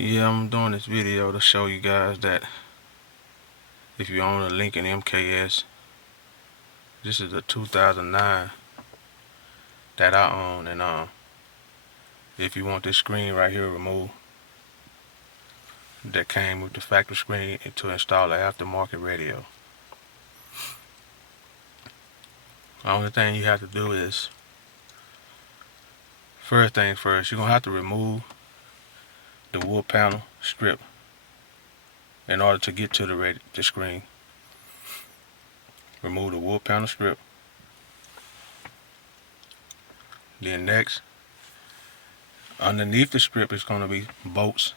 Yeah, I'm doing this video to show you guys that if you own a Lincoln MKS, this is a 2009 that I own, and if you want this screen right here removed that came with the factory screen and to install an aftermarket radio. The only thing you have to do is, first thing first, you're gonna have to remove the wood panel strip in order to get to the screen. Remove the wood panel strip. Then next, underneath the strip is gonna be bolts.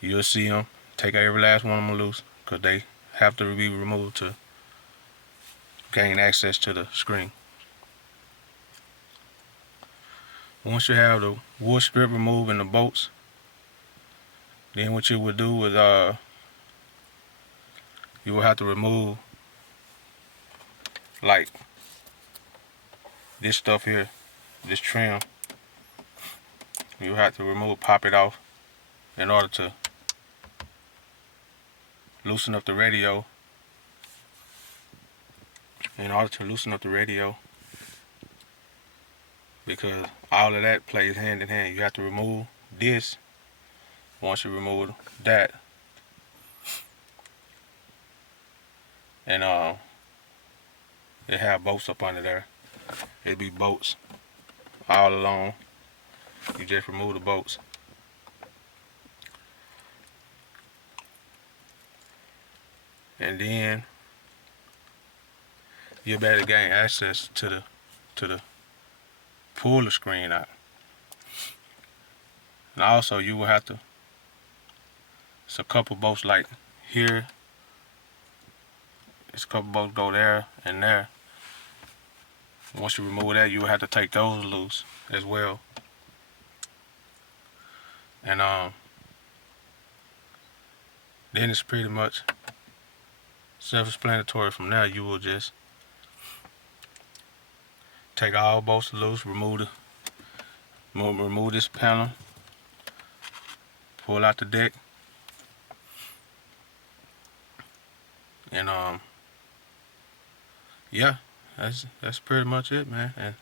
You'll see them. Take every last one of them loose because they have to be removed to gain access to the screen. Once you have the wood strip removed and the bolts, then what you would do is you will have to remove like this stuff here, this trim. You have to remove, pop it off in order to loosen up the radio. Because all of that plays hand in hand. You have to remove this. Once you remove that, and it have bolts up under there. It'd be bolts all along. You just remove the bolts. And then you'll be able to gain access to the pull the screen out. And also you will have to, it's a couple bolts like here. It's a couple bolts go there and there. Once you remove that, you will have to take those loose as well. And then it's pretty much self-explanatory. From there, you will just take all bolts loose, remove this panel, pull out the deck, and yeah, that's pretty much it, man. And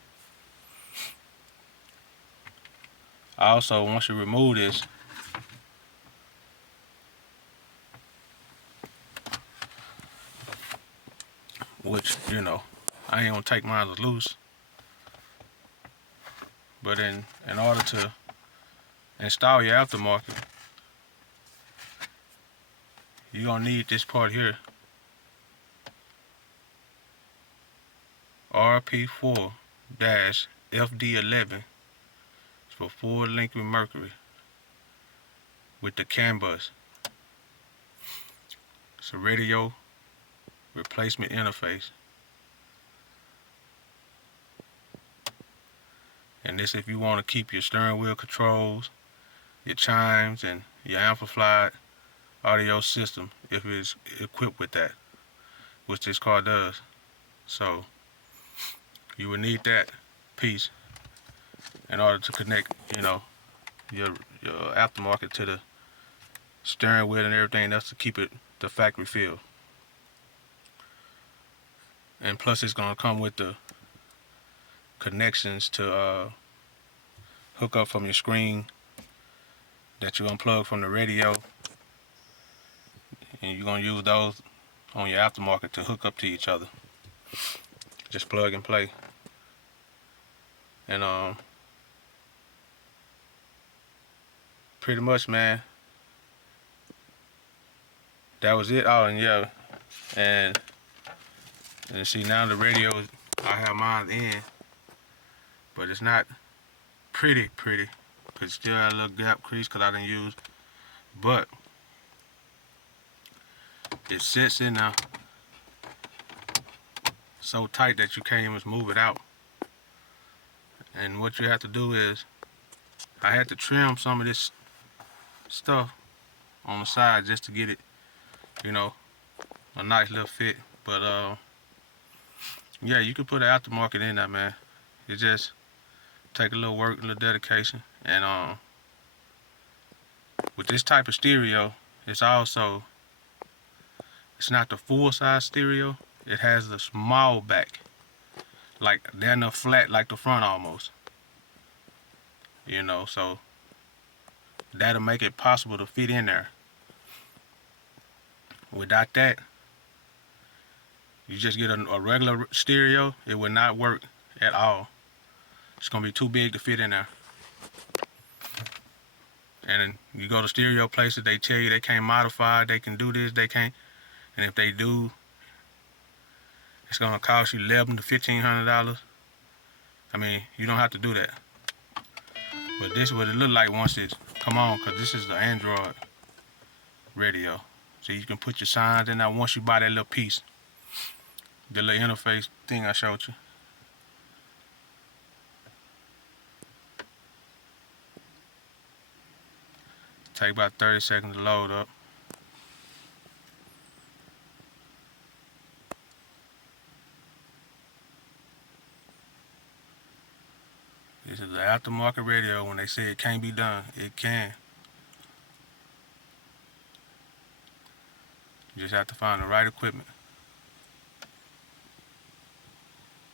also, once you remove this, which I ain't gonna take mine loose, but in order to install your aftermarket, you're gonna need this part here, RP4-FD11. It's for Ford Lincoln Mercury with the CAN bus. It's a radio replacement interface. And this if you want to keep your steering wheel controls, your chimes, and your amplified audio system if it's equipped with that, which this car does. So you will need that piece in order to connect, your aftermarket to the steering wheel and everything else to keep it the factory feel. And plus it's gonna come with the connections to hook up from your screen that you unplug from the radio, and you're gonna use those on your aftermarket to hook up to each other. Just plug and play. And pretty much, man, that was it. Oh, and yeah, and see, now the radio, I have mine in, but it's not pretty, cause still had a little gap crease cause I didn't use, but it sits in there so tight that you can't even move it out. And what you have to do is, I had to trim some of this stuff on the side just to get it, a nice little fit. But yeah, you can put an aftermarket in there, man. It just take a little work, a little dedication, and this type of stereo is also, it's not the full size stereo. It has the small back, like they're not flat like the front almost. You know, so that'll make it possible to fit in there. Without that, you just get a regular stereo, it would not work at all. It's gonna be too big to fit in there. And you go to stereo places, they tell you they can't modify, they can do this, they can't. And if they do, it's gonna cost you $1,100 to $1,500. I mean, you don't have to do that. But this is what it look like once it's come on, cause this is the Android radio. So you can put your signs in there once you buy that little piece, the little interface thing I showed you. Take about 30 seconds to load up. This is the aftermarket radio. When they say it can't be done, it can. You just have to find the right equipment,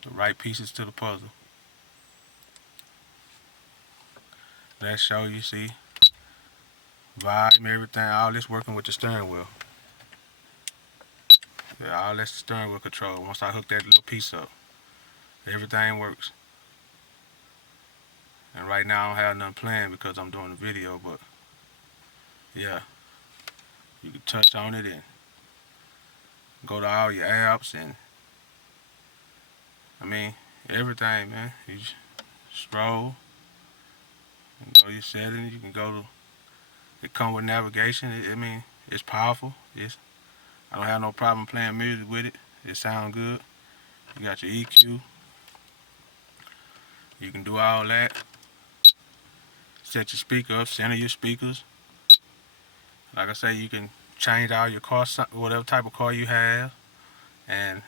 the right pieces to the puzzle. That show you see volume, everything, all this working with the steering wheel. Yeah, all that's the steering wheel control. Once I hook that little piece up, everything works. And right now I don't have nothing planned because I'm doing the video, but yeah, you can touch on it and go to all your apps and I mean everything, man. You just scroll and go to your settings. You can go to, it come with navigation. I mean, it's powerful. I don't have no problem playing music with it. It sounds good. You got your EQ. You can do all that. Set your speaker up, center your speakers. Like I say, you can change all your car, whatever type of car you have. And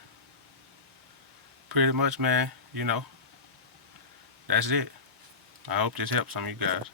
pretty much, man, you know, that's it. I hope this helps some of you guys.